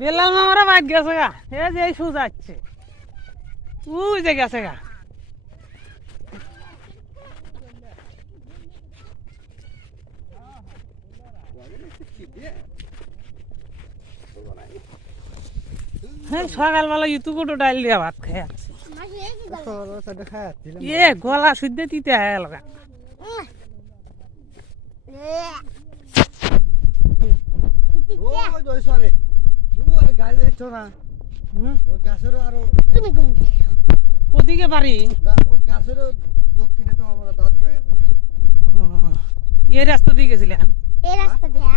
বেলাল মামারা বাদ গেছে গা। এ যে সুজ যাচ্ছে। উই যে গেছে গা। সকালবেলা ইউতুকুটো ডাইল দিয়া ভাত খাই আসছি। এ, গলা শুদ্ধে তিতে আয় লগা ওদিকে পারি এই রাস্তা দিয়ে গেছিলেন এই রাস্তা দিয়ে